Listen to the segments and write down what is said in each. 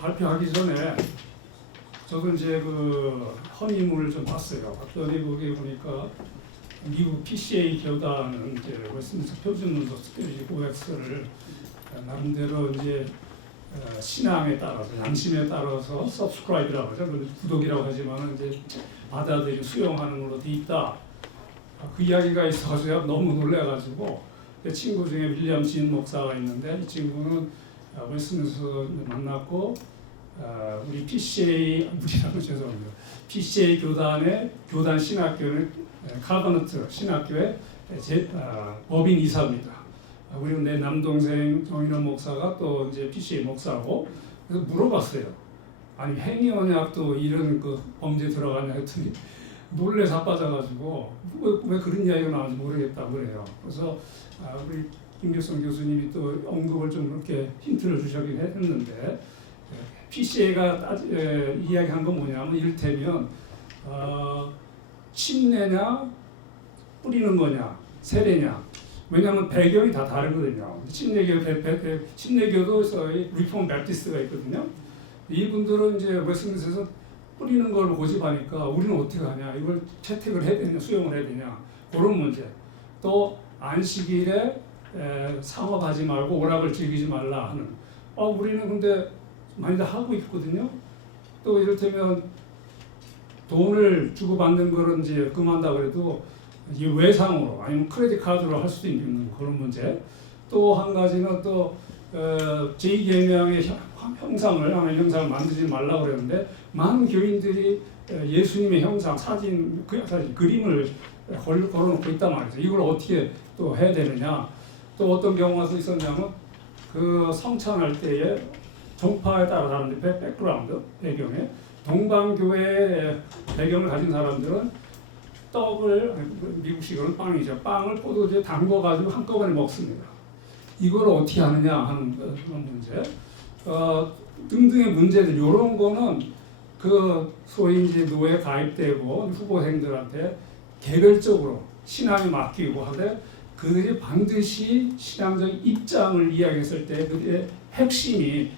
발표하기 전에 저도 이제 그 허니문을 좀 봤어요. 봤더니 거기 보니까 미국 PCA 교단은 이제 웨스트민스터 표준문서 스테이지 OX를 나름대로 이제 신앙에 따라서 양심에 따라서 subscribe라고 하죠. 구독이라고 하지만 이제 받아들이고 수용하는 걸로 돼 있다. 그 이야기가 있어서 너무 놀래가지고 내 친구 중에 윌리엄 진 목사가 있는데 이 친구는 웨스트민스터 만났고 우리 우리라고 죄송합니다. PCA 교단의 교단 신학교는 카버너트 신학교의 법인 이사입니다. 그리고 내 남동생 정인원 목사가 또 이제 PCA 목사고 그래서 물어봤어요. 아니 행위 언약도 이런 그 범죄 들어가냐 했더니 놀래 자빠져가지고 왜 그런 이야기가 나오는지 모르겠다고 그래요. 그래서 우리 김교성 교수님이 또 언급을 좀 그렇게 힌트를 주시긴 했는데 PCA가 이야기한 건 뭐냐면 이를테면 침례냐 뿌리는 거냐 세례냐 왜냐하면 배경이 다 다르거든요. 침례교도 리폼 배프티스트가 있거든요. 이분들은 이제 웨스트민스터에서 뿌리는 걸 고집하니까 우리는 어떻게 하냐 이걸 채택을 해야 되냐 수용을 해야 되냐 그런 문제. 또 안식일에 상업하지 말고 오락을 즐기지 말라 하는 우리는 근데 많이들 하고 있거든요. 또 이를테면 돈을 주고받는 거는 이제 금한다 그래도 이 외상으로 아니면 크레딧 카드로 할 수도 있는 그런 문제. 또 한 가지는 또 제2계명의 하나의 형상을 만들지 말라고 그랬는데 많은 교인들이 예수님의 형상, 사진, 그림을 걸어놓고 있단 말이죠. 이걸 어떻게 또 해야 되느냐. 또 어떤 경우가 또 있었냐면 그 성찬할 때에 종파에 따라 다른데 백그라운드 배경에 동방교회의 배경을 가진 사람들은 떡을 미국식으로는 빵이죠. 빵을 포도주에 담궈가지고 한꺼번에 먹습니다. 이걸 어떻게 하느냐 하는 그런 문제. 등등의 문제들 이런 거는 그 소위 이제 노예 가입되고 후보생들한테 개별적으로 신앙에 맡기고 하되 그들이 반드시 신앙적 입장을 이야기했을 때 그들의 핵심이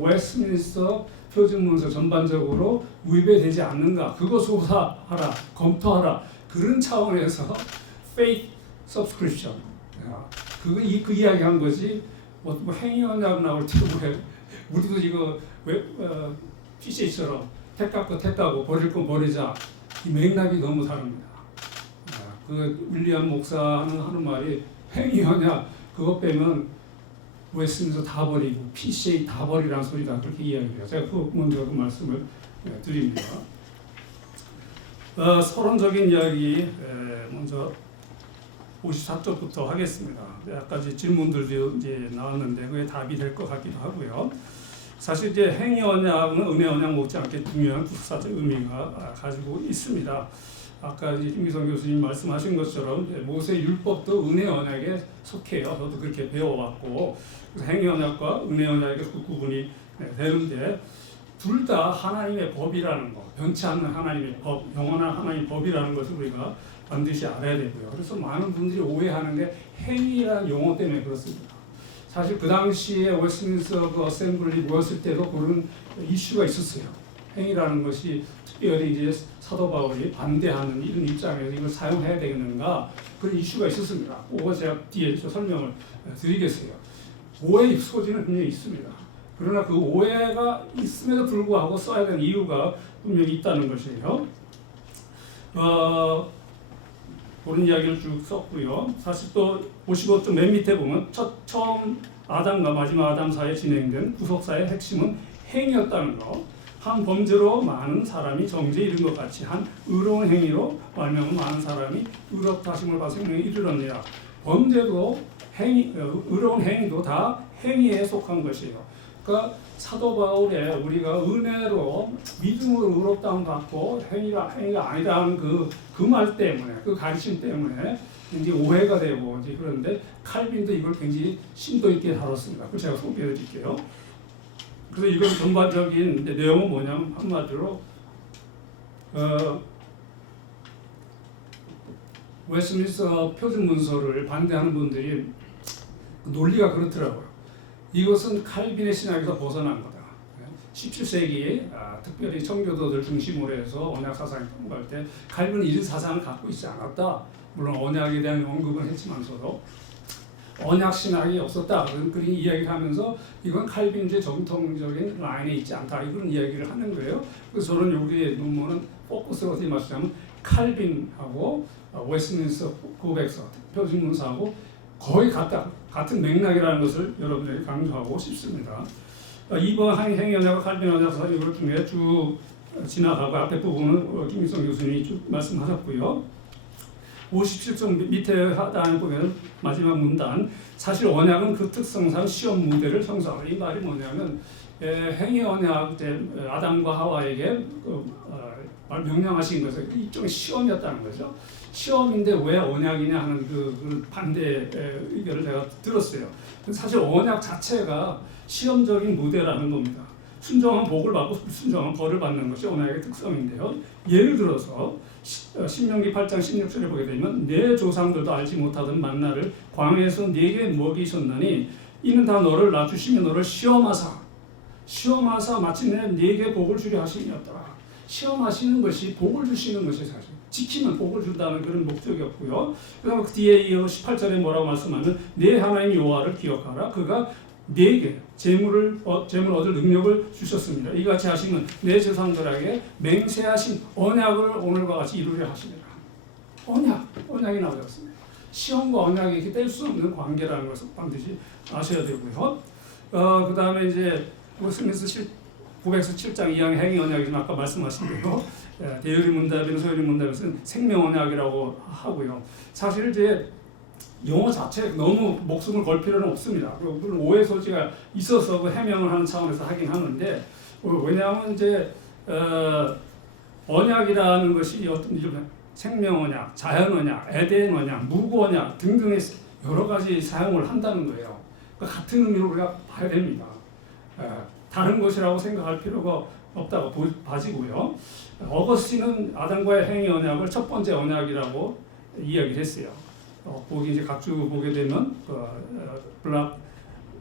웨스트민스터 표준문서 전반적으로 위배되지 않는가 그거 조사하라 검토하라 그런 차원에서 faith subscription 그 이야기한 거지 뭐 행위 언약 나올 때 우리도 이거 PCA처럼 택하고 버릴 건 버리자 이 맥락이 너무 다릅니다. 그 윌리엄 목사는 하는 말이 행위 언약 그것 빼면 웨스트민스터 다 버리고 PCA 다 버리라는 소리다 그렇게 이야기해요. 제가 먼저 그 말씀을 드립니다. 서론적인 이야기 먼저 54쪽부터 하겠습니다. 아까 질문들도 이제 나왔는데 그게 답이 될 것 같기도 하고요. 사실 이제 행위 언약은 은혜 언약 못지않게 중요한 국사적 의미가 가지고 있습니다. 아까 김기성 교수님 말씀하신 것처럼 모세 율법도 은혜 언약에 속해요. 저도 그렇게 배워왔고 행위 언약과 은혜 언약의 구분이 되는데 둘 다 하나님의 법이라는 거, 변치 않는 하나님의 법, 영원한 하나님의 법이라는 것을 우리가 반드시 알아야 되고요. 그래서 많은 분들이 오해하는 게 행위라는 용어 때문에 그렇습니다. 사실 그 당시에 웨스트민스터 그 어셈블리 모였을 때도 그런 이슈가 있었어요. 행위라는 것이 특별히 이제 사도 바울이 반대하는 이런 입장에서 이걸 사용해야 되겠는가 그런 이슈가 있었습니다. 그거 제가 뒤에 설명을 드리겠어요. 오해의 소지는 분명히 있습니다. 그러나 그 오해가 있음에도 불구하고 써야 되는 이유가 분명히 있다는 것이에요. 그런 이야기를 쭉 썼고요. 사실 또 55쪽 맨 밑에 보면 처음 아담과 마지막 아담 사이에 진행된 구속사의 핵심은 행위였다는 거. 한 범죄로 많은 사람이 정죄에 이른 것 같이 한 의로운 행위로 말미암아 많은 사람이 의롭다 하심을 받아 생명에 이르렀느니라. 범죄도 의로운 행위도 다 행위에 속한 것이에요. 그러니까 사도 바울에 우리가 은혜로 믿음으로 의롭다함 받고 행위가 아니라는 그 말 때문에 그 가르침 때문에 이제 오해가 되고 이제 그런데 칼빈도 이걸 굉장히 심도 있게 다뤘습니다. 그걸 제가 소개해 드릴게요. 그래서 이건 전반적인 내용은 뭐냐면 한마디로 웨스트민스터 표준 문서를 반대하는 분들이 논리가 그렇더라고요. 이것은 칼빈의 신학에서 벗어난 거다. 17세기 특별히 청교도들 중심으로 해서 언약 사상이 통과할 때 칼빈은 이런 사상을 갖고 있지 않았다. 물론 언약에 대한 언급은 했지만서도 언약 신학이 없었다. 그런 이야기를 하면서 이건 칼빈주의 정통적인 라인에 있지 않다. 이런 이야기를 하는 거예요. 그래서 저는 여기에 논문은 포커스를 어떻게 맞추냐면 칼빈하고 웨스트민스터 고백서 표준문사하고 거의 같은 맥락이라는 것을 여러분들이 강조하고 싶습니다. 이번 행위언약과 칼빈 언약 사상을 통해 쭉 지나가고 앞에 부분은 김일성 교수님이 쭉 말씀하셨고요. 57쪽 밑에 하단에 보면 마지막 문단 사실 언약은 그 특성상 시험 무대를 형성하고 이 말이 뭐냐면 행위 언약 때 아담과 하와에게 명령하신 것은 일종의 시험이었다는 거죠. 시험인데 왜 언약이냐 하는 그 반대 의견을 제가 들었어요. 사실 언약 자체가 시험적인 무대라는 겁니다. 순종은 복을 받고 불순종은 벌을 받는 것이 언약의 특성인데요. 예를 들어서 신명기 8장 16절에 보게 되면 내 조상들도 알지 못하던 만나를 광야에서 네게 먹이셨나니 이는 다 너를 낮추시며 너를 시험하사 마침내 네게 복을 주려 하심이었더라. 시험하시는 것이 복을 주시는 것이 사실 지키면 복을 준다는 그런 목적이었고요. 그다음에 그 뒤에 이어 18절에 뭐라고 말씀하면 내 하나님 여호와를 기억하라. 그가 네게 재물을 얻을 능력을 주셨습니다. 이같이 하시면 내 조상들에게 맹세하신 언약을 오늘과 같이 이루려 하시리라. 언약이 나오셨습니다. 시험과 언약이 뗄 수 없는 관계라는 것을 반드시 아셔야 되고요. 그 다음에 이제 웨스트민스터 고백서 7장 2항의 행위 언약이지만 아까 말씀하신 대로 대유리 문답이나 소유리 문답에서는 생명 언약이라고 하고요. 사실 이제 용어 자체에 너무 목숨을 걸 필요는 없습니다. 물론 오해 소지가 있어서 그 해명을 하는 차원에서 하긴 하는데 왜냐하면 이제 언약이라는 것이 어떤 생명 언약, 자연 언약, 에덴 언약, 무고 언약 등등의 여러 가지 사용을 한다는 거예요. 그러니까 같은 의미로 우리가 봐야 됩니다. 다른 것이라고 생각할 필요가 없다고 봐지고요. 어거스틴은 아담과의 행위 언약을 첫 번째 언약이라고 이야기를 했어요. 거기 이제 각주 보게 되면 블락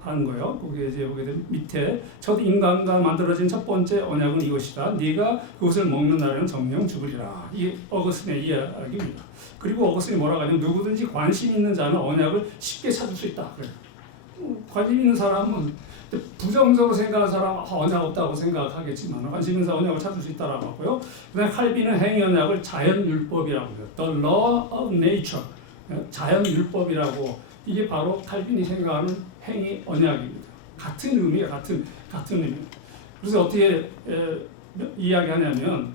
하는 거요. 거기 이제 보게 되면 밑에 첫 인간과 만들어진 첫 번째 언약은 이것이다. 네가 그것을 먹는 날에는 정령 죽으리라. 이게 어거스틴의 이야기입니다. 그리고 어거스틴이 뭐라고 하냐면 누구든지 관심 있는 자는 언약을 쉽게 찾을 수 있다. 그래요. 관심 있는 사람은 부정적으로 생각하는 사람은 언약 없다고 생각하겠지만 관심 있는 사람 언약을 찾을 수 있다라고 하고요. 그다음에 칼빈은 행위 언약을 자연율법이라고 해요. The law of nature. 자연율법이라고 이게 바로 칼빈이 생각하는 행위 언약입니다. 같은 의미예요. 같은 의미. 그래서 어떻게 이야기하냐면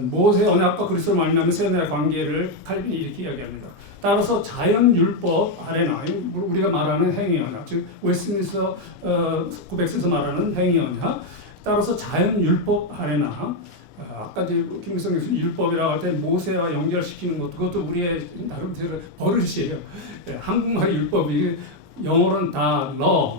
모세 언약과 그리스도로 말미암은 새 언약의 관계를 칼빈이 이렇게 이야기합니다. 따라서 자연율법 아래나 우리가 말하는 행위 언약, 즉 웨스트민스터 고백서에서 말하는 행위 언약, 따라서 자연율법 아래나 아까 이제 김일성 교수님 율법이라고 할 때 모세와 연결시키는 것 그것도 우리의 나름대로 버릇이에요. 한국말 율법이 영어로는 다 law,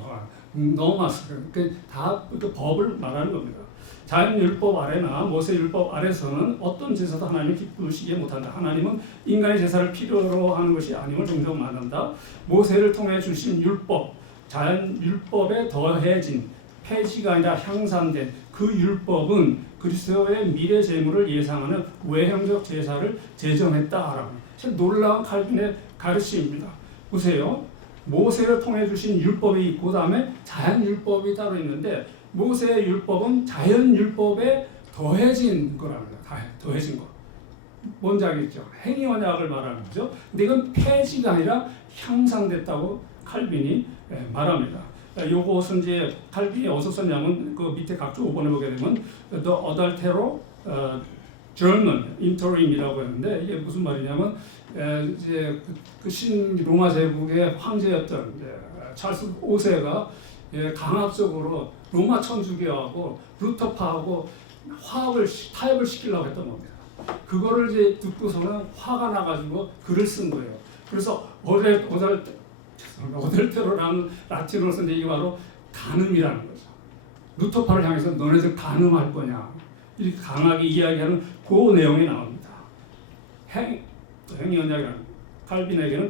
normas, 그러니까 다 그 법을 말하는 겁니다. 자연율법 아래나 모세율법 아래서는 어떤 제사도 하나님이 기쁘시게 못한다. 하나님은 인간의 제사를 필요로 하는 것이 아님을 종종 말한다. 모세를 통해 주신 율법, 자연율법에 더해진 폐지가 아니라 향상된 그 율법은 그리스도의 미래 제물을 예상하는 외형적 제사를 제정했다라고. 참 놀라운 칼빈의 가르침입니다. 보세요. 모세를 통해 주신 율법이 있고 그다음에 자연율법이 따로 있는데 모세의 율법은 자연율법에 더해진 거랍니다. 더해진 거. 뭔지 알겠죠? 행위 언약을 말하는 거죠. 근데 이건 폐지가 아니라 향상됐다고 칼빈이 말합니다. 요것은 이제 칼빈이 어디서 썼냐면 그 밑에 각주 5번에 보게 되면 The Adultero German Interim이라고 했는데 이게 무슨 말이냐면 이제 그 신로마 제국의 황제였던 찰스 5세가 강압적으로 로마 천주교하고 루터파하고 타협을 시키려고 했던 겁니다. 그거를 이제 듣고서는 화가 나가지고 글을 쓴 거예요. 그래서 어델테로라는 라틴어로 쓴데 이게 바로 간음이라는 거죠. 루터파를 향해서 너네들 간음할 거냐 이렇게 강하게 이야기하는 그 내용이 나옵니다. 행위 언약이라는 칼빈에게는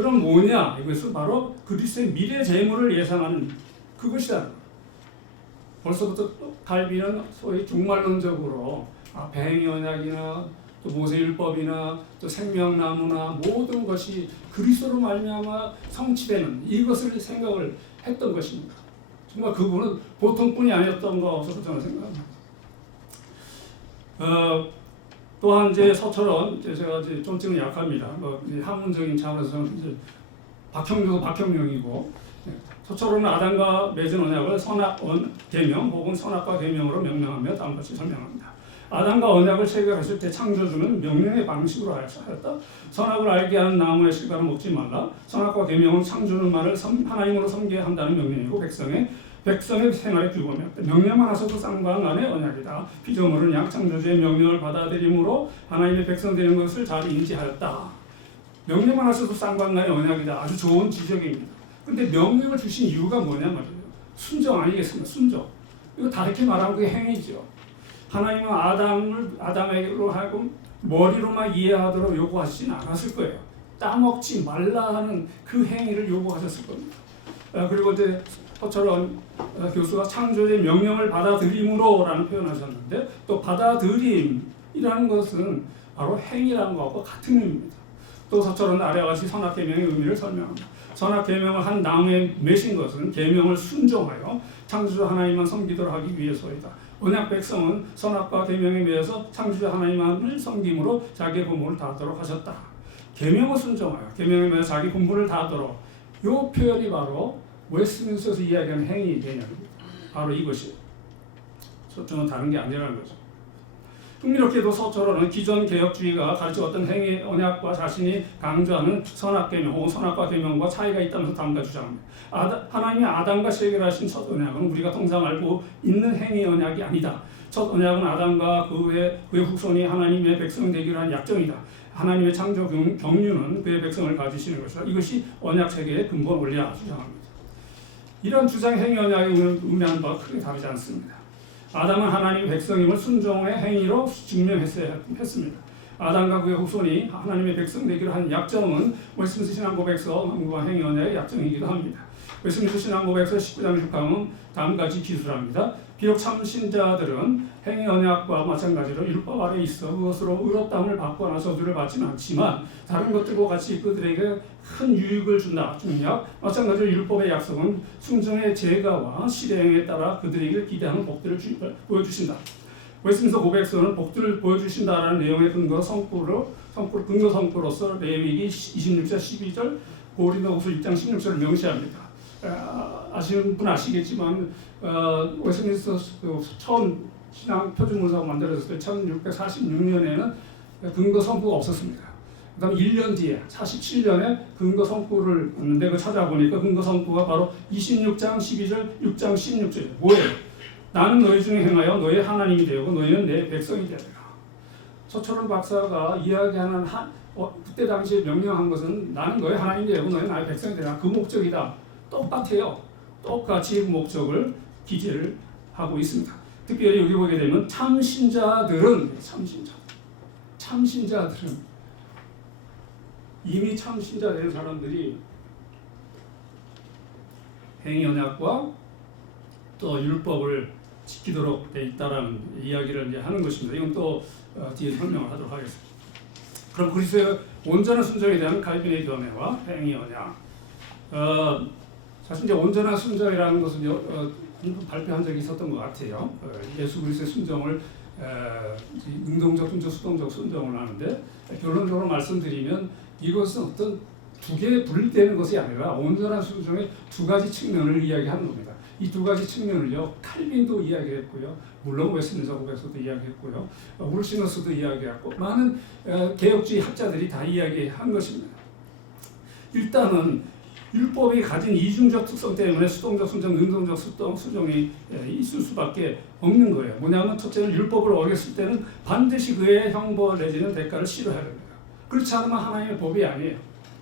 그럼 뭐냐? 이것은 바로 그리스도의 미래 재물을 예상하는 그것이다. 벌써부터 갈비는 소위 종말론적으로 배행의 언약이나 또 모세율법이나 또 생명나무나 모든 것이 그리스도로 말미암아 성취되는 이것을 생각을 했던 것입니다. 정말 그분은 보통 분이 아니었던 것으로 저는 생각합니다. 또한 이제 서처럼 제가 이제 좀 약합니다. 학문적인 차원에서는 이제 박형용이고 서처럼은 아담과 맺은 언약을 선악 계명 혹은 선악과 계명으로 명명하며 다음같이 설명합니다. 아담과 언약을 체결했을 때 창조주는 명령의 방식으로 하였다. 선악을 알게 하는 나무의 실과는 먹지 말라. 선악과 계명은 창조는 말을 하나님으로 섬기게 한다는 명령이고 백성의 생활의 규범이었다. 명령만 하셔도 쌍방간의 언약이다. 피조물은 양창조주의 명령을 받아들임으로 하나님의 백성 되는 것을 잘 인지하였다. 명령만 하셔도 쌍방간의 언약이다. 아주 좋은 지적입니다. 근데 명령을 주신 이유가 뭐냐 말이에요. 순종 아니겠습니까? 순종. 이거 다르게 말하면 그게 행위죠. 하나님은 아담에게로 하여금 머리로만 이해하도록 요구하시진 않았을 거예요. 따먹지 말라 하는 그 행위를 요구하셨을 겁니다. 그리고 이제 서처럼 교수가 창조주의 명령을 받아들임으로라는 표현하셨는데 또 받아들임이라는 것은 바로 행위라는 것과 같은 의미입니다. 또 서처럼 아래와 같이 선악계명의 의미를 설명합니다. 선악계명을 한 나무에 매신 것은 계명을 순종하여 창조주 하나님만 섬기도록 하기 위해서이다. 언약 백성은 선악과 계명에 매여서 창조주 하나님만을 섬김으로 자기의 본분을 다하도록 하셨다. 계명을 순종하여 계명에 매여 자기 본분을 다하도록 이 표현이 바로 웨스트민스터에서 이야기하는 행위 개념입니다. 바로 이것이 서초는 다른 게 아니라는 거죠. 흥미롭게도 서초로는 기존 개혁주의가 가르쳐왔던 행위 언약과 자신이 강조하는 선악계명 혹은 선악과 계명과 차이가 있다면서 다음과 주장합니다. 하나님이 아담과 체결하신 첫 언약은 우리가 통상 알고 있는 행위 언약이 아니다. 첫 언약은 아담과 그의 후손이 하나님의 백성 되기로 한 약정이다. 하나님의 창조 경륜은 그의 백성을 가지시는 것이다. 이것이 언약 체계의 근본 원리라 주장합니다. 이런 주장 행위 언약의 의미하는 바와 크게 다르지 않습니다. 아담은 하나님의 백성임을 순종의 행위로 증명했습니다. 아담과 그의 후손이 하나님의 백성 되기로 한 약정은 웨스트민스터 신앙고백서 항구와 행위 언약의 약정이기도 합니다. 웨스트민스터 신앙고백서 19장 6항은 다음같이 기술합니다. 비록 참신자들은 행위 언약과 마찬가지로 율법 아래 있어 그것으로 의롭다함을 받거나 저주를 받지는 않지만 다른 것들과 같이 그들에게 큰 유익을 준다. 중약 마찬가지로 율법의 약속은 순종의 제가와 실행에 따라 그들에게 기대하는 복들을 보여주신다. 웨스트민스터 고백서는 복들을 보여주신다라는 내용의 근거 성구로서 레위기 26장 12절 고린도후서 6장 16절을 명시합니다. 아시는 분 아시겠지만 웨스트민스터 처음 신앙 표준문서가 만들어졌을 때 1646년에는 근거 성구가 없었습니다. 그 다음에 1년 뒤에 47년에 근거 성구를 내가 찾아보니까 근거 성구가 바로 26장 12절 6장 16절 뭐예요? 나는 너희 중에 행하여 너희 하나님이 되고 너희는 내 백성이 되리라. 서철원 박사가 이야기하는 그때 당시에 명령한 것은 나는 너희 하나님이 되고 너희는 나의 백성이 되리라. 그 목적이다. 똑같아요. 똑같이 그 목적을 기재를 하고 있습니다. 특별히 여기 보게 되면 참신자들은 이미 참신자 된 사람들이 행위 언약과 또 율법을 지키도록 돼 있다라는 이야기를 이제 하는 것입니다. 이건 또 뒤에 설명을 하도록 하겠습니다. 그럼 그리스도의 온전한 순종에 대한 칼빈의 견해와 행위 언약. 사실 이제 온전한 순종이라는 것은 발표한 적이 있었던 것 같아요. 예수 그리스도의 순종을 능동적 순종, 수동적 순종을 하는데 결론적으로 말씀드리면 이것은 어떤 두 개에 분리되는 것이 아니라 온전한 순종의 두 가지 측면을 이야기하는 겁니다. 이 두 가지 측면을요 칼빈도 이야기했고요, 물론 웨스트민스터 고백서도 이야기했고요, 울시너스도 이야기했고 많은 개혁주의 학자들이 다 이야기한 것입니다. 일단은 율법이 가진 이중적 특성 때문에 수동적 순종, 능동적 순종이 있을 수밖에 없는 거예요. 뭐냐면 첫째는 율법을 어겼을 때는 반드시 그의 형벌 내지는 대가를 치러야 됩니다. 그렇지 않으면 하나님의 법이 아니에요.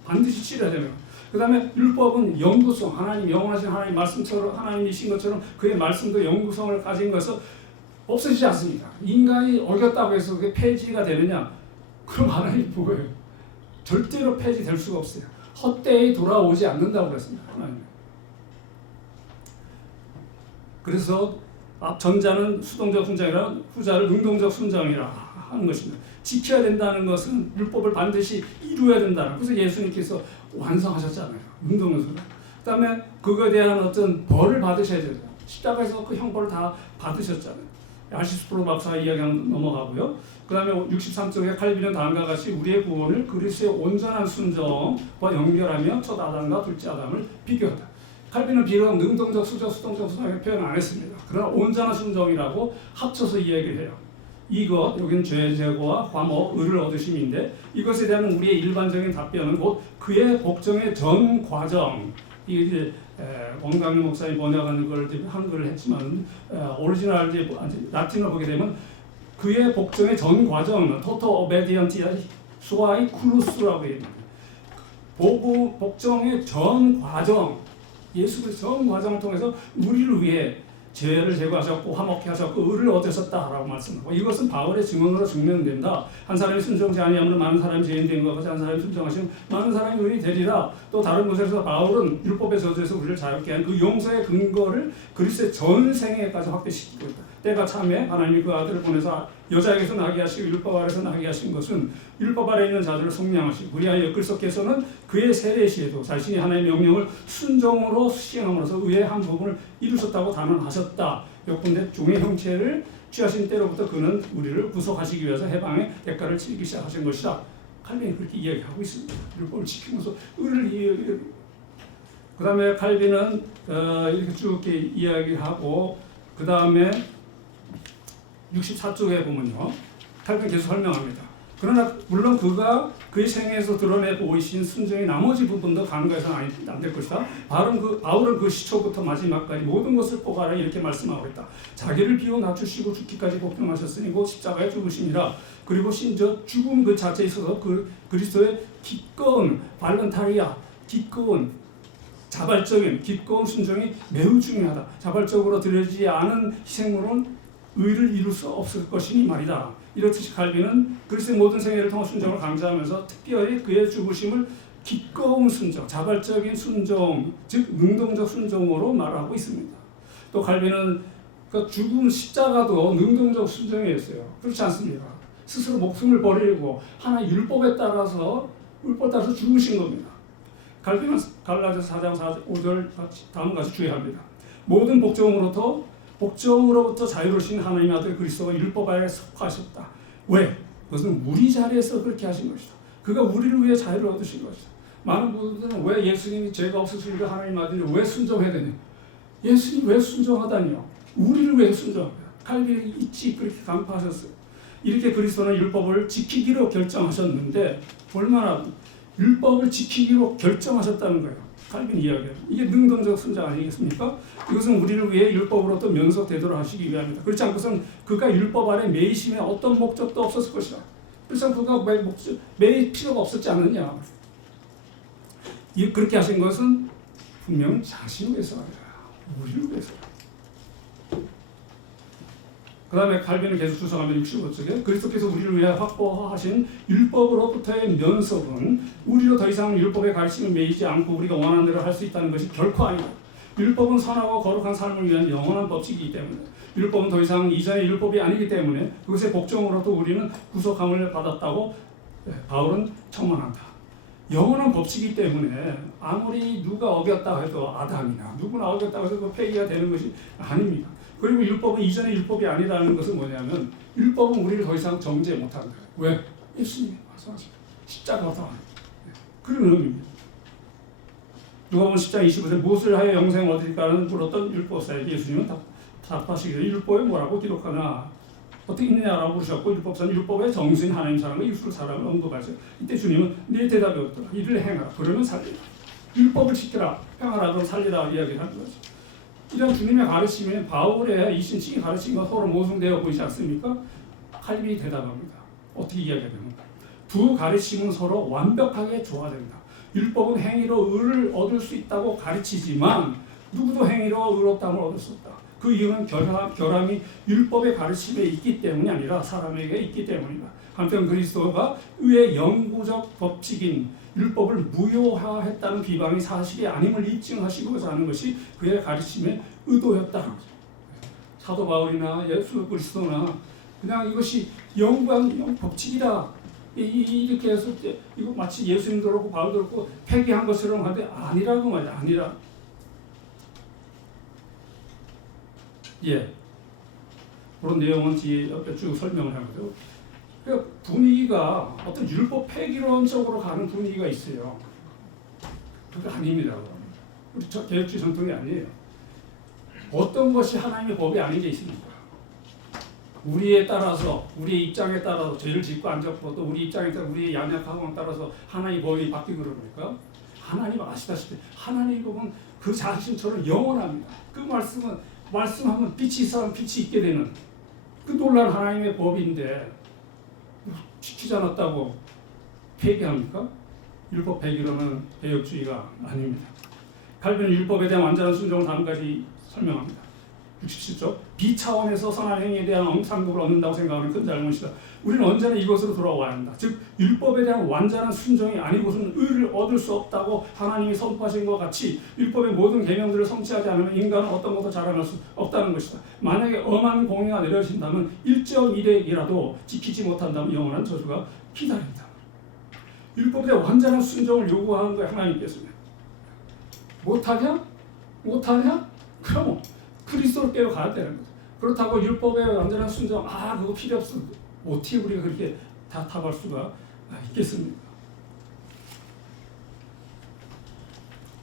반드시 치러야 됩니다. 그 다음에 율법은 영구성, 하나님 영원하신 하나님 말씀처럼 하나님이신 것처럼 그의 말씀도 영구성을 가진 것은 없어지지 않습니다. 인간이 어겼다고 해서 그게 폐지가 되느냐? 그럼 하나님이 뭐예요? 절대로 폐지될 수가 없어요. 헛되이 돌아오지 않는다고 그랬습니다. 하나님. 그래서 전자는 수동적 순종이라 후자를 능동적 순종이라 하는 것입니다. 지켜야 된다는 것은 율법을 반드시 이루어야 된다는. 그래서 예수님께서 완성하셨잖아요. 능동적 순종. 그다음에 그거에 대한 어떤 벌을 받으셔야 돼요. 십자가에서 그 형벌을 다 받으셨잖아요. 아시스프로 박사 이야기 넘어가고요. 그 다음에 63쪽에 칼빈은 다음과 같이 우리의 구원을 그리스도의 온전한 순종과 연결하며 첫 아담과 둘째 아담을 비교하다. 칼빈은 비록 능동적 수적, 수동적 수동의 표현 안 했습니다. 그러나 온전한 순종이라고 합쳐서 이야기를 해요. 이것, 여기는 죄 제거와 화목, 의를 얻으심인데 이것에 대한 우리의 일반적인 답변은 곧 그의 복종의 전 과정. 이게 이제 원광일 목사님 번역하는 걸 한글을 했지만 오리지널 라틴어로 보게 되면 그의 복종의 전 과정, 토토 오베디언티아 수아이 크루스라고 합니다. 복종의 전 과정, 예수 그리스도 전 과정을 통해서 우리를 위해 죄를 제거하셨고 화목케 하셨고 의를 얻으셨다라고 말씀하고 이것은 바울의 증언으로 증명된다. 한 사람이 순종하지 아니하면 많은 사람이 죄인 된 것 같이 한 사람이 순종하시면 많은 사람이 의인이 되리라. 또 다른 곳에서 바울은 율법의 저주에서 우리를 자유케 한 그 용서의 근거를 그리스도의 전생에까지 확대시키고 있다. 때가 참에 하나님이 그 아들을 보내서 여자에게서 나게 하시고 율법 아래서 나게 하신 것은 율법 아래 있는 자들을 속량하시고 그리하여 그리스도께서는 그의 세례시에도 자신이 하나님의 명령을 순종으로 수행함으로써 의의 한 부분을 이루셨다고 단언하셨다. 요컨대 종의 형체를 취하신 때로부터 그는 우리를 구속하시기 위해서 해방의 대가를 치르기 시작하신 것이다. 칼빈이 그렇게 이야기하고 있습니다. 율법을 지키면서 의를 그 다음에 칼빈은 이렇게 쭉 이야기하고 그 다음에 64쪽에 보면요. 칼빈 계속 설명합니다. 그러나 물론 그가 그의 생애에서 드러내 보이신 순종의 나머지 부분도 간과해서는 안 될 것이다. 바울은 그 시초부터 마지막까지 모든 것을 포괄하여 이렇게 말씀하고 있다. 자기를 비워 낮추시고 죽기까지 복종하셨으니 곧 십자가에 죽으심이라. 그리고 심지어 죽음 그 자체에 있어서 그리스도의 기꺼운 발런타리아, 기꺼운 자발적인 기꺼운 순종이 매우 중요하다. 자발적으로 드려지지 않은 희생으로는 의를 이룰 수 없을 것이니 말이다. 이렇듯이 칼빈은 그리스도의 모든 생애를 통한 순종을 강조하면서 특별히 그의 죽으심을 기꺼운 순종, 자발적인 순종, 즉 능동적 순종으로 말하고 있습니다. 또 칼빈은 그 죽음 십자가도 능동적 순종이었어요. 그렇지 않습니까? 스스로 목숨을 버리고 하나의 율법에 따라서 죽으신 겁니다. 칼빈은 갈라디아서 4장 5절 다음과 같이 주의합니다. 모든 복종으로부터 자유로우신 하나님의 아들 그리스도가 율법 아래 속하셨다. 왜? 그것은 우리 자리에서 그렇게 하신 것이다. 그가 우리를 위해 자유를 얻으신 것이다. 많은 분들은 왜 예수님이 죄가 없으시니까 하나님 아들이 왜 순종해야 되냐? 예수님이 왜 순종하다니요? 우리를 위해 순종합니다. 칼빈이 있지 그렇게 간파하셨어요. 이렇게 그리스도는 율법을 지키기로 결정하셨는데 얼마나 율법을 지키기로 결정하셨다는 거예요. 칼빈 이야기예요. 이게 능동적 순종 아니겠습니까? 이것은 우리를 위해 율법으로부터 면속되도록 하시기 위함이다. 그렇지 않고선 그가 율법 아래 매이심에 어떤 목적도 없었을 것이다. 그래서 그가 매일 필요가 없었지 않느냐. 그렇게 하신 것은 분명 자신을 위해서가 아니라 우리를 위해서. 그 다음에 칼빈을 계속 주장하면 65쪽에 그리스도께서 우리를 위해 확보하신 율법으로부터의 면속은 우리로 더 이상 율법의 가르침을 매이지 않고 우리가 원하는 대로 할 수 있다는 것이 결코 아니다. 율법은 선하고 거룩한 삶을 위한 영원한 법칙이기 때문에 율법은 더 이상 이전의 율법이 아니기 때문에 그것의 복종으로도 우리는 구속함을 받았다고 바울은 청문한다. 영원한 법칙이기 때문에 아무리 누가 어겼다 해도 아담이나 누구나 어겼다고 해서 그 폐기가 되는 것이 아닙니다. 그리고 율법은 이전의 율법이 아니라는 것은 뭐냐면 율법은 우리를 더 이상 정죄 못한다. 왜? 예수님이 말씀하십니다. 십자가다. 그런 의미입니다. 누가복음 10장 25절 무엇을 하여 영생을 얻을까는 물었던 율법사에게 예수님은 답하시기를 율법에 뭐라고 기록하나 어떻게 있느냐라고 물으셨고 율법사는 율법의 정수인 하나님 사랑과 이웃 사랑을 언급하죠. 이때 주님은 네 대답이 없더라. 이를 행하라. 그러면 살리라. 율법을 지켜라. 행하라. 그럼 살리라. 이야기를 하는 거죠. 이런 주님의 가르침에 바울의 이 신칭이 가르침과 서로 모순되어 보이지 않습니까? 칼빈이 대답합니다. 어떻게 이야기하냐면 두 가르침은 서로 완벽하게 조화된다. 율법은 행위로 의를 얻을 수 있다고 가르치지만 누구도 행위로 의롭다함을 얻을 수 없다. 그 이유는 결함이 율법의 가르침에 있기 때문이 아니라 사람에게 있기 때문이다. 한편 그리스도가 의의 영구적 법칙인 율법을 무효화했다는 비방이 사실이 아님을 입증하시고자 하는 것이 그의 가르침의 의도였다. 사도 바울이나 예수 그리스도나 그냥 이것이 영구한 법칙이다. 이렇게 해서 이거 마치 예수님도 그렇고 바울도 그렇고 폐기한 것처럼 하는데 아니라고 말이야. 아니라. 예. 그런 내용은 뒤에 옆에 쭉 설명을 하거든요. 그러니까 분위기가 어떤 율법 폐기론적으로 가는 분위기가 있어요. 그게 아닙니다. 우리 개혁주의 전통이 아니에요. 어떤 것이 하나님의 법이 아닌 게 있습니까? 우리에 따라서, 우리의 입장에 따라서 죄를 짓고 안 짓고 또 우리 입장에 따라 우리의 연약함에 따라서 하나님의 법이 바뀌고 그러니까 하나님 아시다시피 하나님의 법은 그 자신처럼 영원합니다. 그 말씀하면 빛이 있으면 빛이 있게 되는 그 놀라운 하나님의 법인데 지키지 않았다고 폐기합니까? 율법 폐기로는 개혁주의가 아닙니다. 칼빈은 율법에 대한 완전한 순종을 다음까지 설명합니다. 67조 비차원에서 선한 행위에 대한 상급을 얻는다고 생각하는 큰 잘못이다. 우리는 언제나 이것으로 돌아와야 한다. 즉 율법에 대한 완전한 순종이 아니고서는 의를 얻을 수 없다고 하나님이 선포하신 것 같이 율법의 모든 계명들을 성취하지 않으면 인간은 어떤 것도 자랑할 수 없다는 것이다. 만약에 엄한 공의가 내려진다면 일정 일액이라도 지키지 못한다면 영원한 저주가 기다린다. 율법에 대한 완전한 순종을 요구하는 거예요. 하나님께서는. 못하냐? 그럼 그리스도로 깨어가야 되는 거죠. 그렇다고 율법의 완전한 순종, 그거 필요 없어. 어떻게 우리가 그렇게 다 답할 수가 있겠습니까?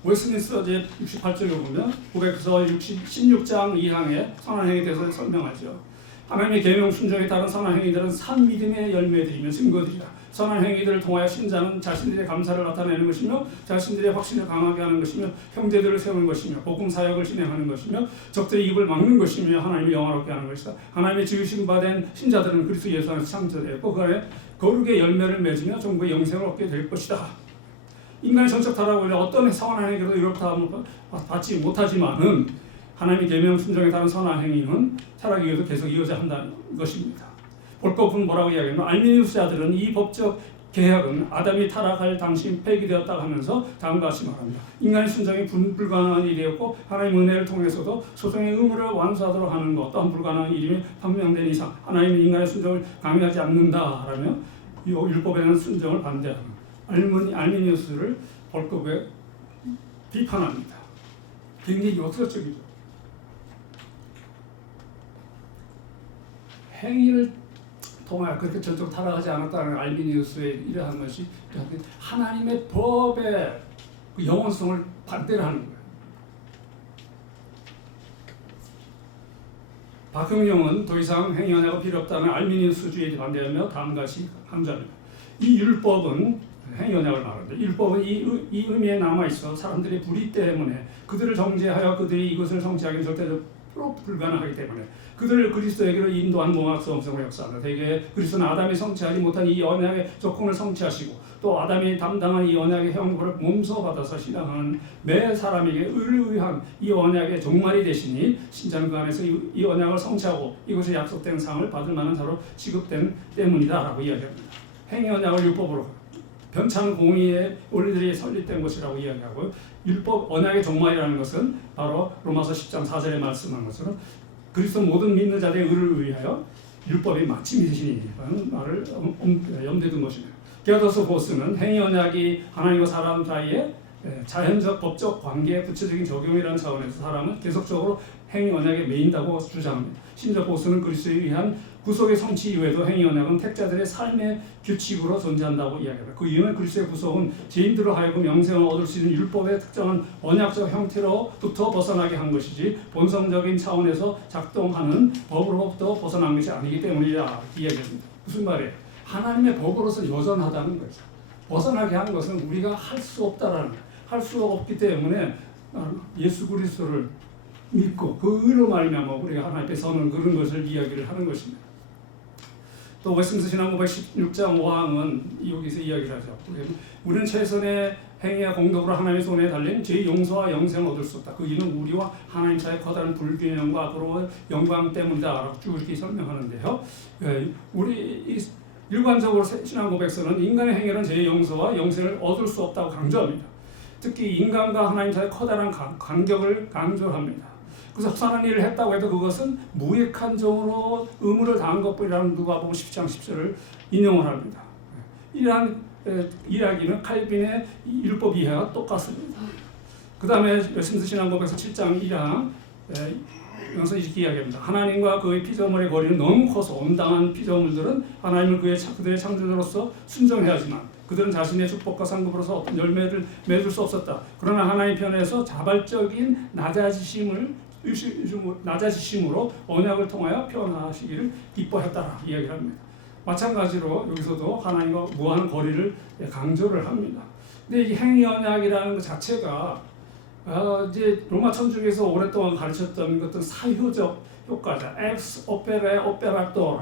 웨스민스터 제 68쪽에 보면 고백서 16장 2항에 선한 행위에 대해서 설명하죠. 하나님의 계명 순종에 따른 선한 행위들은 산 믿음의 열매들이며 증거들이다. 선한 행위들을 통하여 신자는 자신들의 감사를 나타내는 것이며 자신들의 확신을 강하게 하는 것이며 형제들을 세우는 것이며 복음 사역을 진행하는 것이며 적들의 입을 막는 것이며 하나님을 영화롭게 하는 것이다. 하나님의 지으신 바 된 신자들은 그리스도 예수 안에서 창조되었고 그 안에 거룩의 열매를 맺으며 전부의 영생을 얻게 될 것이다. 인간의 전적 타락으로 어떤 선한 행위도 이렇다 받지 못하지만은 하나님의 계명 순종에 따른 선한 행위는 타락이 이어서 계속 이어져야 한다는 것입니다. 볼거품 뭐라고 이야기하면 알미니우스자들은 이 법적 계약은 아담이 타락할 당시 폐기되었다고 하면서 다음과 같이 말합니다. 인간의 순종이 불가능한 일이었고 하나님의 은혜를 통해서도 소정의 의무를 완수하도록 하는 것 또한 불가능한 일임이 판명된 이상 하나님은 인간의 순종을 강요하지 않는다라며 이 율법에 대한 순종을 반대하는 알미니우스를 볼겁에 비판합니다. 굉장히 역설적이죠. 행위를 통하여 그렇게 전적 타락하지 않았다는 알미니우스의 이러한 것이 하나님의 법의 영원성을 반대를 하는 거예요. 박흥룡은 더 이상 행위 언약이 필요 없다는 알미니우스주의에 반대하며 다음과 같이 항변합니다. 이 율법은 행위 언약을 말합니다. 율법은 이 의미에 남아있어 사람들의 불의 때문에 그들을 정죄하여 그들이 이것을 성취하기는 절대로 불가능하기 때문에 그들을 그리스도에게로 인도한 몽학성성을 역사한다. 대개 그리스도는 아담이 성취하지 못한 이 언약의 조건을 성취하시고 또 아담이 담당한 이 언약의 형벌을 몸소 받아서 신앙하는 매 사람에게 의를 위한 이 언약의 종말이 되시니 신자는 그 안에서 이 언약을 성취하고 이것에 약속된 상을 받을 만한 자로 취급된 때문이다라고 이야기합니다. 행위 언약을 율법으로 변찬 공의의 원리들이 설립된 것이라고 이야기하고 율법 언약의 종말이라는 것은 바로 로마서 10장 4절에 말씀한 것처럼 그리스도 모든 믿는 자들의 의를 위하여 율법이 마침이 되시니라는 말을 염두에 둔 것입니다. 게어더스 보스는 행위 언약이 하나님과 사람 사이에 자연적 법적 관계의 구체적인 적용이라는 차원에서 사람은 계속적으로 행위 언약에 매인다고 주장합니다. 심지어 보스는 그리스도에 의한 구속의 성취 이후에도 행위 언약은 택자들의 삶의 규칙으로 존재한다고 이야기합니다. 그 이유는 그리스도의 구속은 죄인들로 하여금 영생을 얻을 수 있는 율법의 특정한 언약적 형태로부터 벗어나게 한 것이지 본성적인 차원에서 작동하는 법으로부터 벗어난 것이 아니기 때문이다 이야기합니다. 무슨 말이에요? 하나님의 법으로서 여전하다는 거죠. 벗어나게 한 것은 우리가 할 수 없다라는 거예요. 할 수가 없기 때문에 예수 그리스도를 믿고 그 의로 말미암아 우리가 하나님 앞에 서는 그런 것을 이야기를 하는 것입니다. 또 웨스민스터 신앙고 116장 5항은 여기서 이야기를 하죠. 우리는 최선의 행위와 공덕으로 하나님의 손에 달린 죄의 용서와 영생을 얻을 수 없다. 그 이유는 우리와 하나님 사이의 커다란 불균형과 앞으로 영광 때문이다. 쭉 이렇게 설명하는데요. 우리 일관적으로 신앙 고백서는 인간의 행위는 죄의 용서와 영생을 얻을 수 없다고 강조합니다. 특히 인간과 하나님 사이의 커다란 간격을 강조합니다. 그래서 선한 일을 했다고 해도 그것은 무익한 종으로 의무를 다한 것뿐이라는 누가복음 10장 10절을 인용을 합니다. 이러한 이야기는 칼빈의 율법 이해와 똑같습니다. 그 다음에 웨스민스터 신앙고백서 7장 1항 여기서 이렇게 이야기합니다. 하나님과 그의 피조물의 거리는 너무 커서 온당한 피조물들은 하나님을 그들의 창조자로서 순종해야 하지만 그들은 자신의 축복과 상급으로서 어떤 열매를 맺을 수 없었다. 그러나 하나님 편에서 자발적인 낮아지심으로 언약을 통하여 표현하시기를 기뻐했다라 이야기를 합니다. 마찬가지로 여기서도 하나님과 무한 거리를 강조를 합니다. 근데 이 행위 언약이라는 것 자체가 이제 로마 천주교에서 오랫동안 가르쳤던 것은 사효적 효과자, ex opere operator,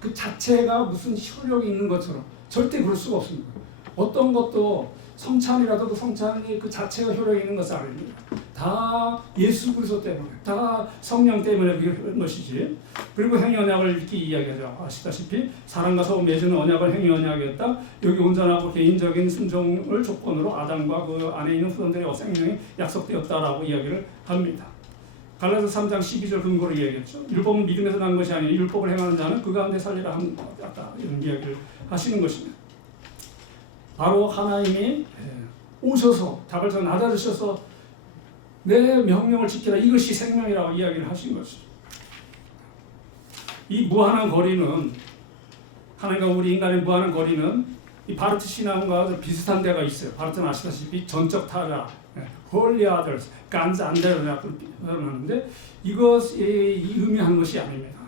그 자체가 무슨 효력이 있는 것처럼 절대 그럴 수가 없습니다. 어떤 것도 성찬이라도 그 성찬이 그 자체가 효력이 있는 것은 아닙니다. 다 예수 그리스도 때문에, 다 성령 때문에 그런 것이지. 그리고 행위 언약을 이렇게 이야기하죠. 아시다시피 사랑과 서로 맺은 언약을 행위 언약이었다. 여기 온전하고 개인적인 순종을 조건으로 아담과 그 안에 있는 후손들의 생명이 약속되었다라고 이야기를 합니다. 갈라디아서 3장 12절 근거로 이야기했죠. 율법은 믿음에서 난 것이 아니니 율법을 행하는 자는 그 가운데 살리라 하는 것 같다. 이런 이야기를 하시는 것입니다. 바로 하나님이 오셔서 자발적으로 낮아지셔서 내 명령을 지키라 이것이 생명이라고 이야기를 하신 것이죠. 이 무한한 거리는 하나님과 우리 인간의 무한한 거리는 이 바르트 신앙과 비슷한 데가 있어요. 바르트는 아시다시피 전적 타자, 홀리 아더스, 간즈 안데르라고 표현하는데 이것이 의미하는 것이 아닙니다.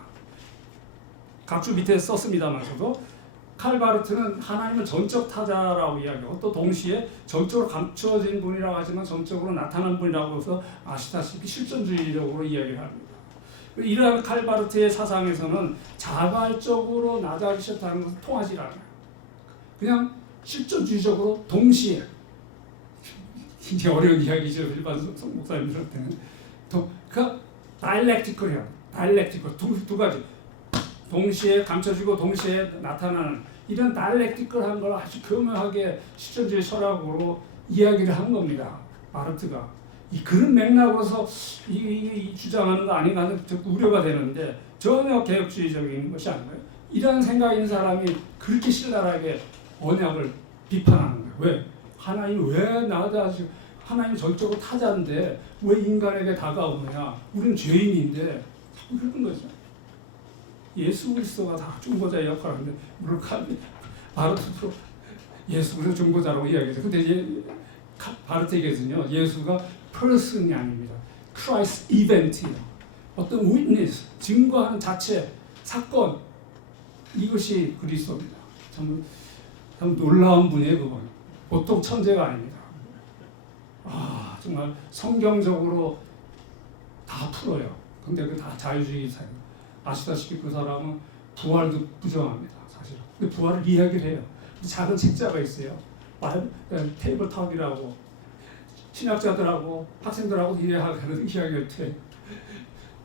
각주 밑에 썼습니다만서도 칼 바르트는 하나님을 전적 타자라고 이야기하고 또 동시에 전적으로 감추어진 분이라고 하지만 전적으로 나타난 분이라고 해서 아시다시피 실존주의적으로 이야기를 합니다. 이러한 칼 바르트의 사상에서는 자발적으로 낮아지셨다는 것은 통하지 않아요. 그냥 실존주의적으로 동시에 이게 어려운 이야기죠. 일반 목사님들한테는 그 다이렉티컬이야. 다이렉티컬 두 가지 동시에 감춰지고 동시에 나타나는 이런 다이렉티컬한 걸 아주 교묘하게 실존주의 철학으로 이야기를 한 겁니다. 바르트가 그런 맥락으로서 이 주장하는 거 아닌가 하는 우려가 되는데 전혀 개혁주의적인 것이 아니고요. 이런 생각 있는 사람이 그렇게 신랄하게 언약을 비판하는 거예요. 왜? 하나님 왜 낮아지고 하나님 전적으로 타자인데 왜 인간에게 다가오느냐? 우리는 죄인인데 그런 거죠. 예수 그리스도가 다 중보자의 역할을 하는데 물론 바르트도 예수 그리스도 중보자라고 이야기하죠. 근데 이제 바르트에게는요 예수가 person이 아닙니다. Christ event이에요. 어떤 witness, 증거하는 자체, 사건 이것이 그리스도입니다. 참 놀라운 분이에요. 그건 보통 천재가 아닙니다. 정말 성경적으로 다 풀어요. 근데 그 다 자유주의 사람. 아시다시피 그 사람은 부활도 부정합니다. 사실. 근데 부활을 이야기를 해요. 작은 책자가 있어요. 테이블탑이라고 신학자들하고 학생들하고 이야기하는 이야기를 해.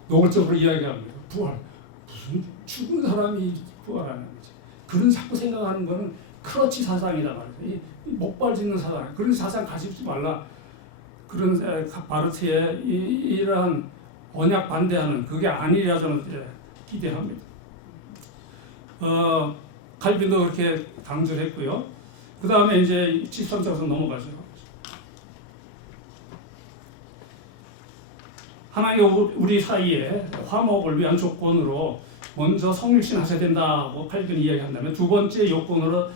노골적으로 이야기합니다. 부활. 무슨 죽은 사람이 부활하는 거지. 그런 자꾸 생각하는 거는 크러치 사상이다 말이에요. 목발 짓는 사상. 그런 사상 가지지 말라. 그런 바르트의 이러한 언약 반대하는 그게 아니라 저는 기대합니다. 칼빈도 그렇게 강조를 했고요. 그 다음에 이제 13장에서 넘어가죠. 하나님과 우리 사이에 화목을 위한 조건으로 먼저 성육신 하셔야 된다고 칼빈이 이야기한다면 두 번째 요건으로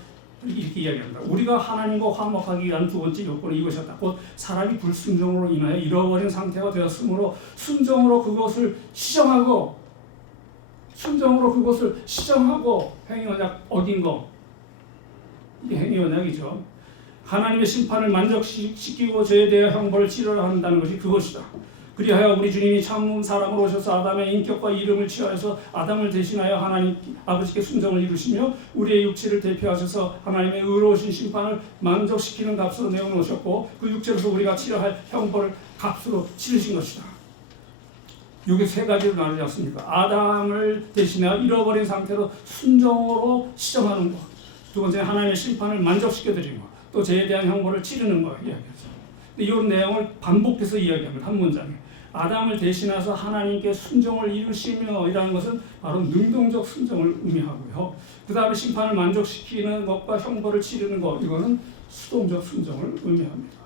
이렇게 이야기합니다. 우리가 하나님과 화목하기 위한 두 번째 요건이 이것이었다. 곧 사람이 불순종으로 인하여 잃어버린 상태가 되었으므로 순종으로 그것을 시정하고 행위 언약 어긴 거 이게 행위 언약이죠. 하나님의 심판을 만족시키고 죄에 대해 형벌을 치러야 한다는 것이 그것이다. 그리하여 우리 주님이 참 사람으로 오셔서 아담의 인격과 이름을 취하여서 아담을 대신하여 하나님 아버지께 순종을 이루시며 우리의 육체를 대표하셔서 하나님의 의로우신 심판을 만족시키는 값으로 내어놓으셨고 그 육체로서 우리가 치러야 할 형벌을 값으로 치르신 것이다. 이게 세 가지로 나누지 않습니까? 아담을 대신해 잃어버린 상태로 순종으로 시정하는 것. 두 번째 하나님의 심판을 만족시켜드리는 것. 또 죄에 대한 형벌을 치르는 것 이야기하죠. 이 내용을 반복해서 이야기합니다. 한 문장에. 아담을 대신해서 하나님께 순종을 이루시며 이라는 것은 바로 능동적 순종을 의미하고요. 그 다음에 심판을 만족시키는 것과 형벌을 치르는 것, 이거는 수동적 순종을 의미합니다.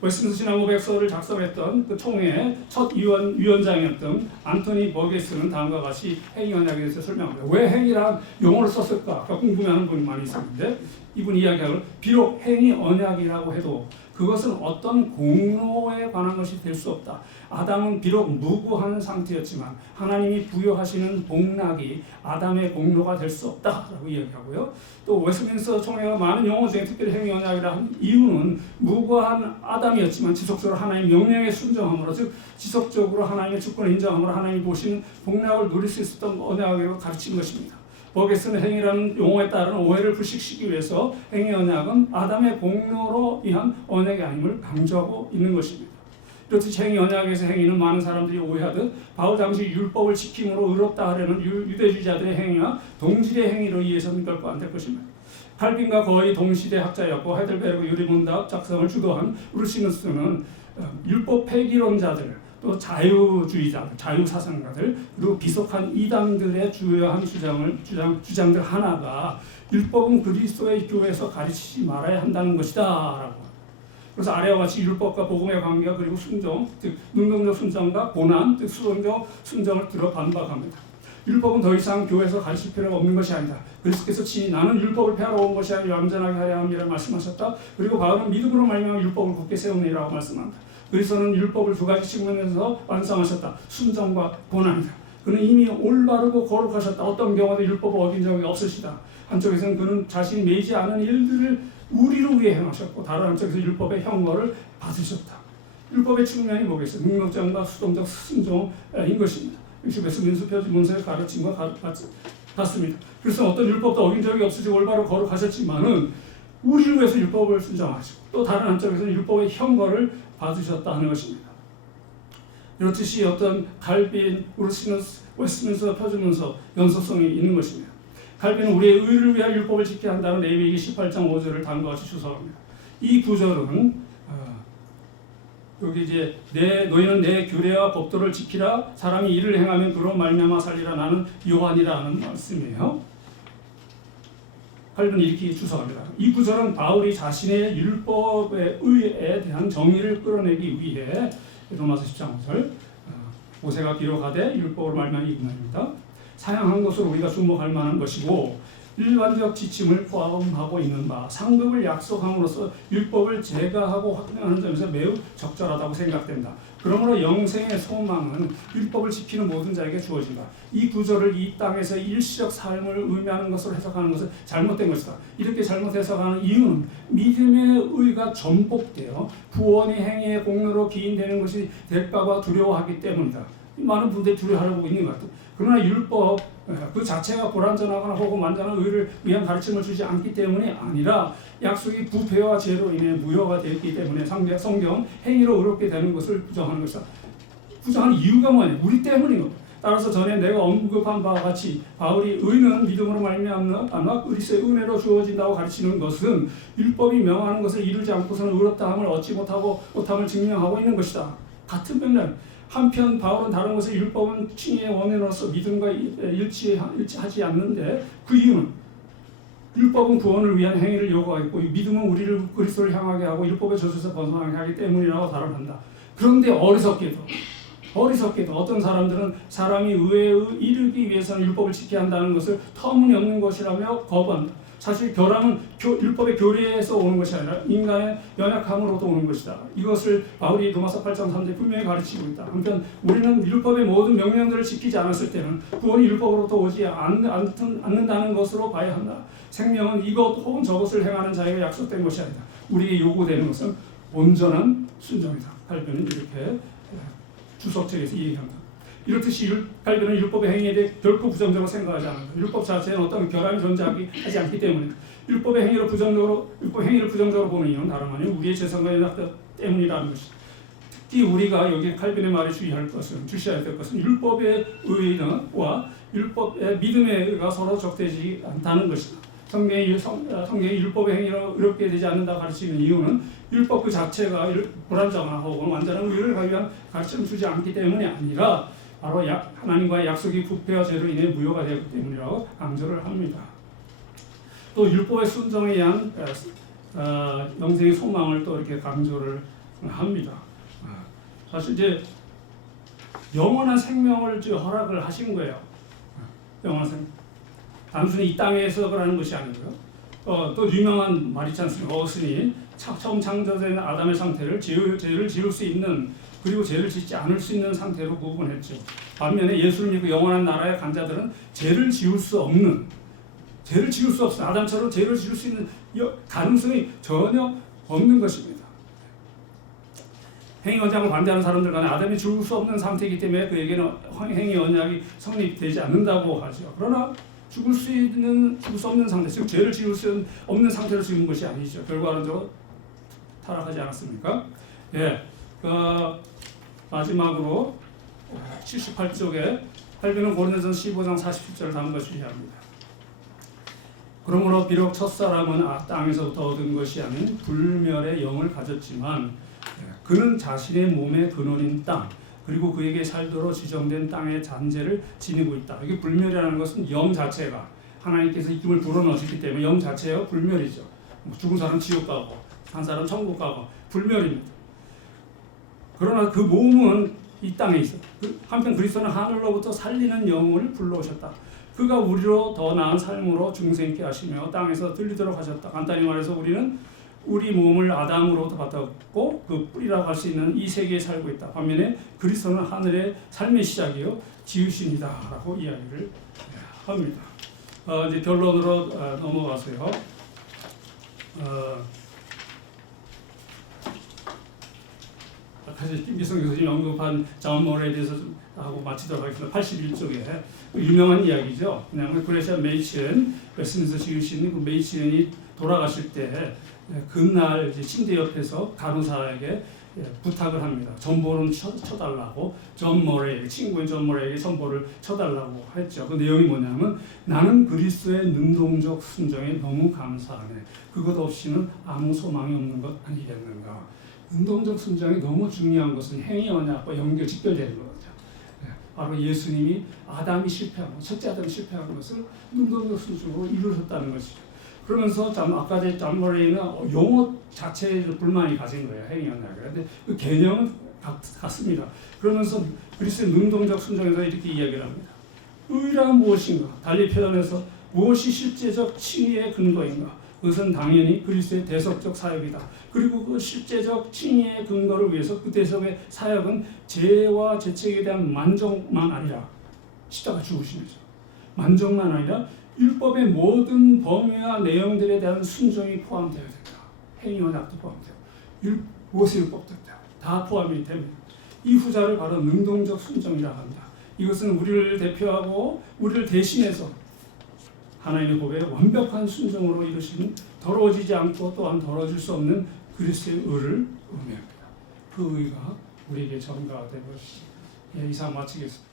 웨스트민스터 신앙고백서를 작성했던 그 총회의 첫 위원장이었던 안토니 버게스는 다음과 같이 행위 언약에 대해서 설명합니다. 왜 행위란 용어를 썼을까? 궁금해하는 분이 많이 있었는데 이분이 이야기하기를 비록 행위 언약이라고 해도 그것은 어떤 공로에 관한 것이 될 수 없다. 아담은 비록 무고한 상태였지만 하나님이 부여하시는 복락이 아담의 공로가 될 수 없다라고 이야기하고요. 또 웨스트민스터 총회가 많은 용어 중에 특별히 행위 언약이라 한 이유는 무고한 아담이었지만 지속적으로 하나님 명령에 순종함으로, 즉 지속적으로 하나님의 주권을 인정함으로 하나님이 보시는 복락을 누릴 수 있었던 언약으로 가르친 것입니다. 버게스는 행위라는 용어에 따른 오해를 불식시키기 위해서 행위 언약은 아담의 공로로 위한 언약이 아님을 강조하고 있는 것입니다. 이렇듯이 행위 언약에서 행위는 많은 사람들이 오해하듯 바울 당시 율법을 지킴으로 의롭다 하려는 유대주의자들의 행위와 동질의 행위로 이해해서는 결코 안 될 것입니다. 칼빈과 거의 동시대 학자였고 하이델베르그 유리문답 작성을 주도한 우르시누스는 율법 폐기론자들, 또 자유주의자들, 자유사상가들, 그리고 비속한 이단들의 주요한 주장들 하나가 율법은 그리스도의 교회에서 가르치지 말아야 한다는 것이다 라고. 그래서 아래와 같이 율법과 복음의 관계가 그리고 순종, 즉 능동적 순종과 고난, 즉 수동적 순종을 들어 반박합니다. 율법은 더 이상 교회에서 가르칠 필요가 없는 것이 아니다. 그리스도께서 친히 나는 율법을 폐하러 온 것이 아니라 완전하게 하려 함이라 말씀하셨다. 그리고 바울은 믿음으로 말미암아 율법을 굳게 세우니라고 말씀합니다. 그리스도는 율법을 두 가지 측면에서 완성하셨다. 순종과 고난이다. 그는 이미 올바르고 거룩하셨다. 어떤 경우도 율법을 어긴 적이 없으시다. 한쪽에서는 그는 자신이 매이지 않은 일들을 우리를 위해 행하셨고 다른 한쪽에서 율법의 형벌을 받으셨다. 율법의 측면이 뭐겠어요? 능력자과 수동적 순종인 것입니다. 역시 웨스트민스터 표지문서의 가르친 것과 같습니다. 그래서 어떤 율법도 어긴 적이 없으시고 올바로 거룩하셨지만은 우리를 위해서 율법을 순종하시고 또 다른 한쪽에서는 율법의 형벌을 받으셨다는 것입니다. 이렇듯이 어떤 칼빈, 우르시누스, 웨스트민스터 표지문서 연속성이 있는 것입니다. 칼빈은 우리의 의를 위하여 율법을 지켜야 한다는 레위기 18장 5절을 다음과 같이 주석합니다. 이 구절은 여기 이제 너희는 내 규례와 법도를 지키라. 사람이 이를 행하면 그로 말미암아 살리라. 나는 요한이라는 말씀이에요. 칼빈은 이렇게 주석합니다. 이 구절은 바울이 자신의 율법에 대한 정의를 끌어내기 위해 로마서 10장 5절 모세가 기록하되 율법으로 말미암아 이구나입니다. 사양한 것으로 우리가 주목할 만한 것이고 일반적 지침을 포함하고 있는 바 상급을 약속함으로써 율법을 제거하고 확증하는 점에서 매우 적절하다고 생각된다. 그러므로 영생의 소망은 율법을 지키는 모든 자에게 주어진다. 이 구절을 이 땅에서 일시적 삶을 의미하는 것으로 해석하는 것은 잘못된 것이다. 이렇게 잘못 해석하는 이유는 믿음의 의가 전복되어 구원의 행위의 공로로 기인되는 것이 될까 봐 두려워하기 때문이다. 많은 분들이 두려워하고 있는 것 같아요. 그러나 율법 그 자체가 불완전하거나 혹은 완전한 의를 위한 가르침을 주지 않기 때문이 아니라 약속이 부패와 죄로 인해 무효가 되었기 때문에 성경 행위로 의롭게 되는 것을 부정하는 것이다. 부정하는 이유가 뭐냐? 우리 때문인 겁니다. 따라서 전에 내가 언급한 바와 같이 바울이 의는 믿음으로 말미암아 그리스도의 은혜로 주어진다고 가르치는 것은 율법이 명하는 것을 이루지 않고서는 의롭다함을 얻지 못함을 증명하고 있는 것이다. 같은 맥락. 한편 바울은 다른 것을 율법은 칭의의 원인으로서 믿음과 일치하지 않는데 그 이유는 율법은 구원을 위한 행위를 요구하고 믿음은 우리를 그리스도를 향하게 하고 율법의 저주에서 벗어나게 하기 때문이라고 답을 한다. 그런데 어리석게도 어떤 사람들은 사람이 의에 이르기 위해서는 율법을 지켜야 한다는 것을 터무니없는 것이라며 거부한다. 사실 결함은 율법의 교리에서 오는 것이 아니라 인간의 연약함으로부터 오는 것이다. 이것을 바울이 로마서 8장 3절에 분명히 가르치고 있다. 한편 우리는 율법의 모든 명령들을 지키지 않았을 때는 구원이 율법으로부터 오지 않는다는 것으로 봐야 한다. 생명은 이것 혹은 저것을 행하는 자에게 약속된 것이 아니다. 우리에게 요구되는 것은 온전한 순종이다. 칼빈은 이렇게 주석책에서 얘기합니다. 이렇듯이 칼빈은 율법의 행위에 대해 결코 부정적으로 생각하지 않는다. 율법 자체는 어떤 결함이 존재하지 않기 때문에 율법 행위를 부정적으로 보는 이유는 다름 아닌 우리의 죄성과 연약함 때문이라는 것이다. 특히 우리가 여기 칼빈의 말에 주시해야 될 것은 율법의 의와 율법의 믿음의 의가 서로 적대지 않다는 것이다. 성경이 율법의 행위로 의롭게 되지 않는다 가르치는 이유는 율법 그 자체가 불완전하거나 혹은 완전한 의를 가기 위한 가르침을 주지 않기 때문이 아니라 바로 하나님과의 약속이 부패와 죄로 인해 무효가 되기 때문이라고 강조를 합니다. 또 율법의 순종에 의한 영생의 소망을 또 이렇게 강조를 합니다. 사실 이제 영원한 생명을 허락을 하신 거예요. 영원한 생명. 단순히 이 땅에서 그러는 것이 아니고요. 또 유명한 말이 있지 않습니까? 어스니 처음 창조된 아담의 상태를 죄를 지을 수 있는 그리고 죄를 짓지 않을 수 있는 상태로 구분했죠. 반면에 예수를 믿고 영원한 나라의 간 자들은 죄를 지을 수 없는 아담처럼 죄를 지을 수 있는 가능성이 전혀 없는 것입니다. 행위 언약을 반대하는 사람들 간에 아담이 죽을 수 없는 상태이기 때문에 그에게는 행위 언약이 성립되지 않는다고 하죠. 그러나 죽을 수 없는 상태, 즉 죄를 지을 수 없는 상태로 죽은 것이 아니죠. 결과론적으로 타락하지 않았습니까? 예, 마지막으로 78쪽에 칼빈은 고린도전서 15장 47절을 다음 것을 이해합니다. 그러므로 비록 첫사람은 땅에서부터 얻은 것이 아닌 불멸의 영을 가졌지만 그는 자신의 몸의 근원인 땅 그리고 그에게 살도록 지정된 땅의 잔재를 지니고 있다. 이게 불멸이라는 것은 영 자체가 하나님께서 입김을 불어넣으셨기 때문에 영 자체가 불멸이죠. 죽은 사람 지옥 가고 산 사람 천국 가고 불멸입니다. 그러나 그 몸은 이 땅에 있어. 한편 그리스도는 하늘로부터 살리는 영을 불러오셨다. 그가 우리로 더 나은 삶으로 중생케 하시며 땅에서 들리도록 하셨다. 간단히 말해서 우리는 우리 몸을 아담으로부터 받았고 그 뿌리라고 할 수 있는 이 세계에 살고 있다. 반면에 그리스도는 하늘의 삶의 시작이요 지으신이다라고 이야기를 합니다. 이제 결론으로 넘어가서요. 사실 김기성 교수님 언급한 존 모레에 대해서 좀 하고 마치도록 하겠습니다. 81쪽에 유명한 이야기죠. 그냥 그레시아 메이치엔 웨스민스터 지으신 그 메이치엔이 돌아가실 때 그날 이제 침대 옆에서 간호사에게 부탁을 합니다. 전보는 쳐달라고 존 모레에게 친구인 존 모레에게 전보를 쳐달라고 했죠. 그 내용이 뭐냐면 나는 그리스도의 능동적 순종에 너무 감사하네. 그것 없이는 아무 소망이 없는 것 아니겠는가. 능동적 순종이 너무 중요한 것은 행위 언약과 직결되는 거죠. 바로 예수님이 아담이 실패한 것, 첫째 아담이 실패한 것을 능동적 순종으로 이루셨다는 것이죠. 그러면서 아까 존 모레이는 용어 자체에 불만이 가진 거예요. 행위 언약에. 그런데 그 개념은 같습니다. 그러면서 그리스도의 능동적 순종에서 이렇게 이야기를 합니다. 의란 무엇인가? 달리 표현해서 무엇이 실제적 칭의의 근거인가? 그것은 당연히 그리스도의 대속적 사역이다. 그리고 그 실제적 칭의의 근거를 위해서 그 대속의 사역은 죄와 죄책에 대한 만족만 아니라 십자가 죽으심이죠. 만족만 아니라 율법의 모든 범위와 내용들에 대한 순종이 포함되어야 된다. 행위 언약도 포함되고 모세 율법도 다 포함이 됩니다. 이 후자를 바로 능동적 순종이라 한다. 이것은 우리를 대표하고 우리를 대신해서 하나님의 법에 완벽한 순종으로 이루시는 더러워지지 않고 또한 더러워질 수 없는 그리스도의 의를 의미합니다. 그 의가 우리에게 전가가 되고 이상 마치겠습니다.